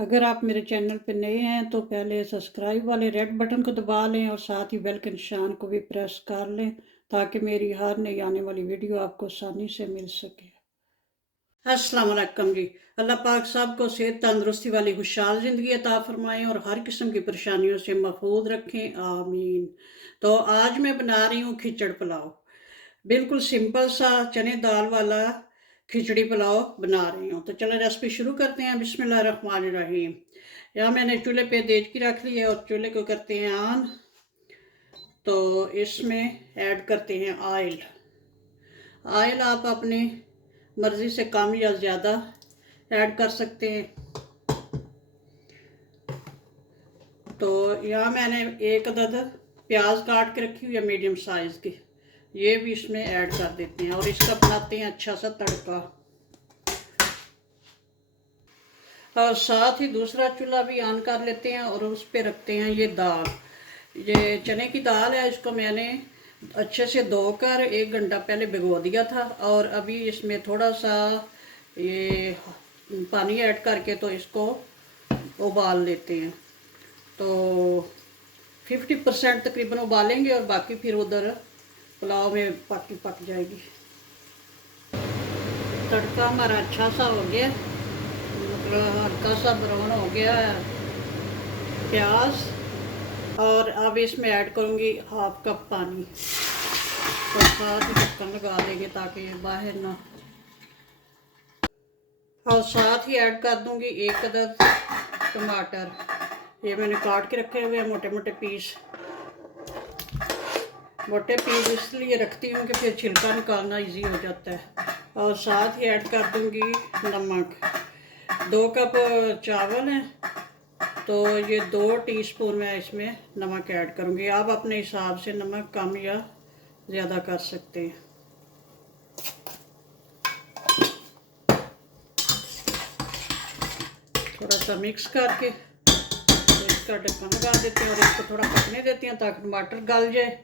अगर आप मेरे चैनल पर नए हैं तो पहले सब्सक्राइब वाले रेड बटन को दबा लें और साथ ही बेल के निशान को भी प्रेस कर लें ताकि मेरी हर नई आने वाली वीडियो आपको आसानी से मिल सके। अस्सलाम वालेकुम जी। अल्लाह पाक सब को सेहत तंदुरुस्ती वाली खुशहाल ज़िंदगी अता फरमाएं और हर किस्म की परेशानियों से महफूज रखें, आमीन। तो आज मैं बना रही हूँ खिचड़ पुलाव। बिल्कुल सिंपल सा चने दाल वाला खिचड़ी पुलाव बना रही हूँ। तो चलो रेसिपी शुरू करते हैं। बिस्मिल्लाहिर्रहमानिर्रहीम। यहाँ मैंने चूल्हे पे देचकी रख ली है और चूल्हे को करते हैं ऑन। तो इसमें ऐड करते हैं ऑयल। ऑयल आप अपनी मर्ज़ी से कम या ज़्यादा ऐड कर सकते हैं। तो यहाँ मैंने एक अदद प्याज काट के रखी हुई है मीडियम साइज़ की, ये भी इसमें ऐड कर देते हैं और इसका बनाते हैं अच्छा सा तड़का। और साथ ही दूसरा चूल्हा भी ऑन कर लेते हैं और उस पर रखते हैं ये दाल। ये चने की दाल है, इसको मैंने अच्छे से धोकर 1 घंटा पहले भिगो दिया था और अभी इसमें थोड़ा सा ये पानी ऐड करके तो इसको उबाल लेते हैं। तो 50% तकरीबन उबालेंगे और बाकी फिर उधर पुलाव में पक जाएगी। तड़का हमारा अच्छा सा हो गया, मतलब हल्का सा ब्राउन हो गया है प्याज। और अब इसमें ऐड करूँगी 1/2 कप पानी। तो साथ ही ढक्कन लगा देंगे ताकि ये बाहर ना। और साथ ही ऐड कर दूँगी 1 अदद टमाटर, ये मैंने काट के रखे हुए हैं मोटे मोटे पीस। मोटे पीस इसलिए रखती हूँ कि फिर छिलका निकालना इजी हो जाता है। और साथ ही ऐड कर दूँगी नमक। 2 कप चावल हैं तो ये 2 टीस्पून मैं इसमें नमक ऐड करूँगी। आप अपने हिसाब से नमक कम या ज़्यादा कर सकते हैं। थोड़ा सा मिक्स करके तो इसका ढक्कन लगा देते हैं और इसको थोड़ा पकने देते हैं ताकि टमाटर गल जाए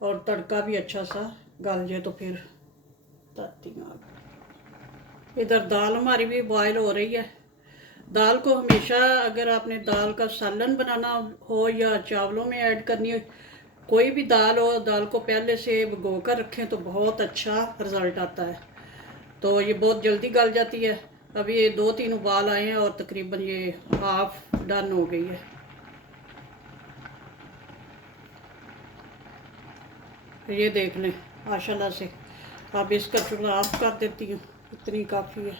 और तड़का भी अच्छा सा गल जाए। तो फिर ताती इधर दाल हमारी भी बॉयल हो रही है। दाल को हमेशा अगर आपने दाल का सालन बनाना हो या चावलों में ऐड करनी हो, कोई भी दाल हो, दाल को पहले से भिगो कर रखें तो बहुत अच्छा रिज़ल्ट आता है। तो ये बहुत जल्दी गल जाती है। अभी ये 2-3 उबाल आए हैं और तकरीबन ये हाफ डन हो गई है। ये देख लें माशाल्लाह से। अब इसका चूल्हा ऑफ कर देती हूँ, इतनी काफ़ी है।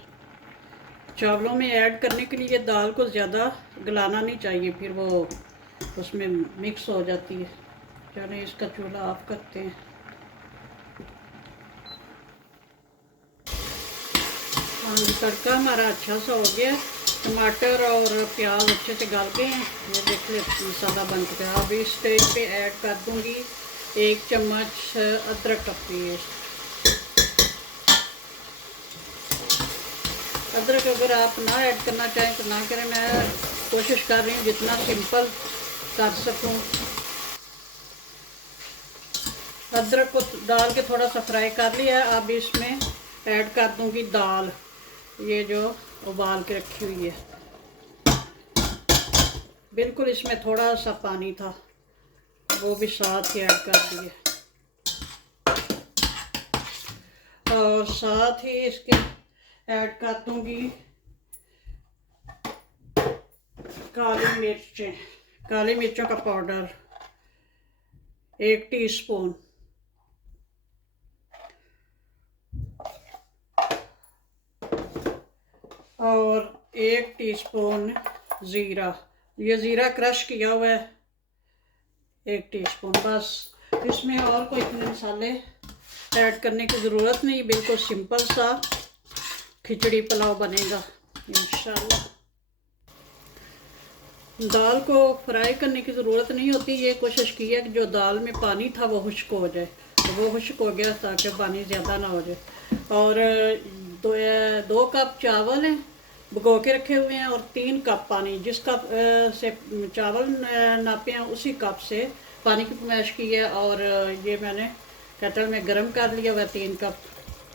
चावलों में ऐड करने के लिए दाल को ज़्यादा गलाना नहीं चाहिए, फिर वो उसमें मिक्स हो जाती है। चलिए इसका चूल्हा ऑफ करते हैं। तड़का हमारा अच्छा सा हो गया, टमाटर और प्याज अच्छे से गल गए हैं। ये देखिए मसाला बन चुका है। अब इस स्टेज पे ऐड कर दूंगी 1 चम्मच अदरक का पेस्ट। अदरक अगर आप ना ऐड करना चाहें तो ना करें, मैं कोशिश कर रही हूँ जितना सिंपल कर सकूँ। अदरक को डाल के थोड़ा सा फ्राई कर लिया। अब इसमें ऐड कर दूंगी दाल, ये जो उबाल के रखी हुई है। बिल्कुल इसमें थोड़ा सा पानी था, वो भी साथ ही ऐड कर दिए। और साथ ही इसके ऐड कर दूंगी काली मिर्चें, काली मिर्चों का पाउडर 1 टीस्पून। और 1 टीस्पून ज़ीरा, ये ज़ीरा क्रश किया हुआ है 1 टीस्पून। बस इसमें और कोई इतने मसाले ऐड करने की ज़रूरत नहीं, बिल्कुल सिंपल सा खिचड़ी पुलाव बनेगा इंशाल्लाह। दाल को फ्राई करने की ज़रूरत नहीं होती, ये कोशिश की है कि जो दाल में पानी था वो खुश्क हो जाए। तो वो खुश्क हो गया ताकि पानी ज़्यादा ना हो जाए। और 2 कप चावल हैं भिगो के रखे हुए हैं और 3 कप पानी। जिस कप से चावल नापे हैं उसी कप से पानी की मैश की है। और ये मैंने केटल में गर्म कर लिया हुआ 3 कप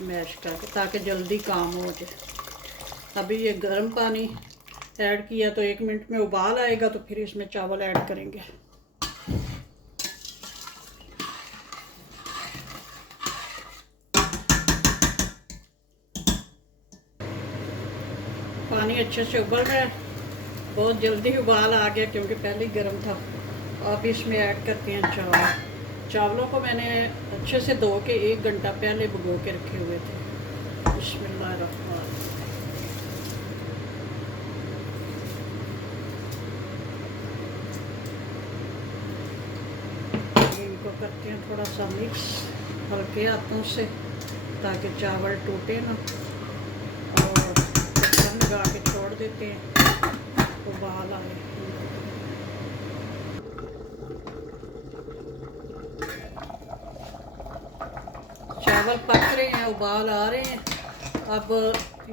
मैश करके ताकि जल्दी काम हो जाए। अभी ये गर्म पानी ऐड किया तो 1 मिनट में उबाल आएगा, तो फिर इसमें चावल ऐड करेंगे। पानी अच्छे से उबल रहा है, बहुत जल्दी उबाल आ गया क्योंकि पहले ही गर्म था। अब इसमें ऐड करते हैं चावल। चावलों को मैंने अच्छे से धो के 1 घंटा पहले भिगो के रखे हुए थे। बिस्मिल्लाहिर्रहमानिर्रहीम। इनको करते हैं थोड़ा सा मिक्स हल्के हाथों से ताकि चावल टूटे ना, और ढक्कन लगा के छोड़ देते हैं उबाल आए। चावल पक रहे हैं, उबाल आ रहे हैं। अब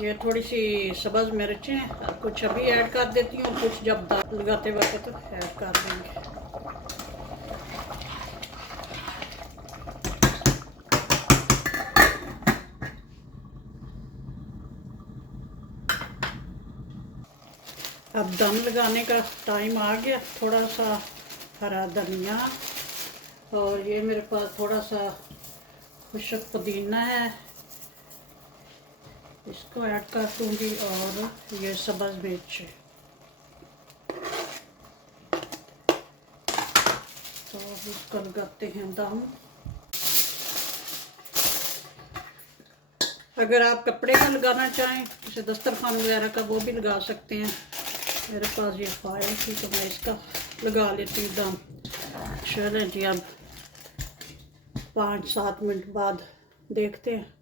ये थोड़ी सी सब्ज़ मिर्चें कुछ अभी ऐड कर देती हूँ, कुछ जब दाल लगाते वक्त ऐड कर देंगे। अब दम लगाने का टाइम आ गया। थोड़ा सा हरा धनिया, और ये मेरे पास थोड़ा सा खुशक पुदीना है, इसको ऐड कर दूँगी, और ये सब्ज़ मिर्च। तो इसको लगाते हैं दम। अगर आप कपड़े का लगाना चाहें, जैसे दस्तरखान वगैरह का, वो भी लगा सकते हैं। मेरे पास ये फाइल थी तो मैं इसका लगा लेती हूँ दम। चलें जी, अब 5-7 मिनट बाद देखते हैं।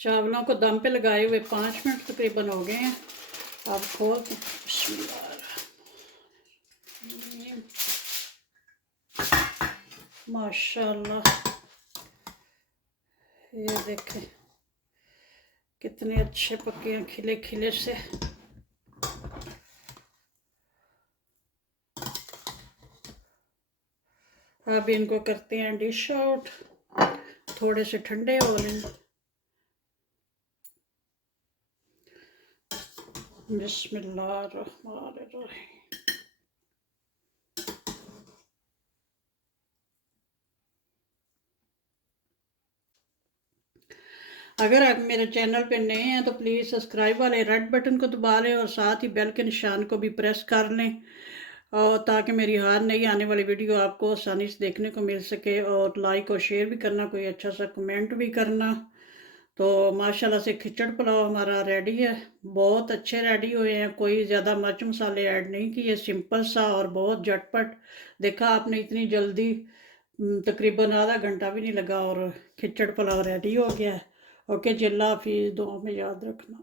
चावलों को दम पे लगाए हुए 5 मिनट तकरीबन हो गए हैं। अब खोल के माशाल्लाह, ये देखें कितने अच्छे पके हैं, खिले खिले से। अब इनको करते हैं डिश आउट, थोड़े से ठंडे हो लें। बिस्मिल्लाहिर्रहमानिर्रहीम। अगर आप मेरे चैनल पे नए हैं तो प्लीज़ सब्सक्राइब वाले रेड बटन को दबा लें, और साथ ही बेल के निशान को भी प्रेस कर लें, और ताकि मेरी हर नई आने वाली वीडियो आपको आसानी से देखने को मिल सके। और लाइक और शेयर भी करना, कोई अच्छा सा कमेंट भी करना। तो माशाल्लाह से खिचड़ पुलाव हमारा रेडी है। बहुत अच्छे रेडी हुए हैं, कोई ज़्यादा मिर्च मसाले ऐड नहीं किए, सिंपल सा और बहुत झटपट। देखा आपने, इतनी जल्दी, तकरीबन आधा घंटा भी नहीं लगा और खिचड़ पुलाव रेडी हो गया है। ओके जी, अल्लाह हाफिज़, दुआ में याद रखना।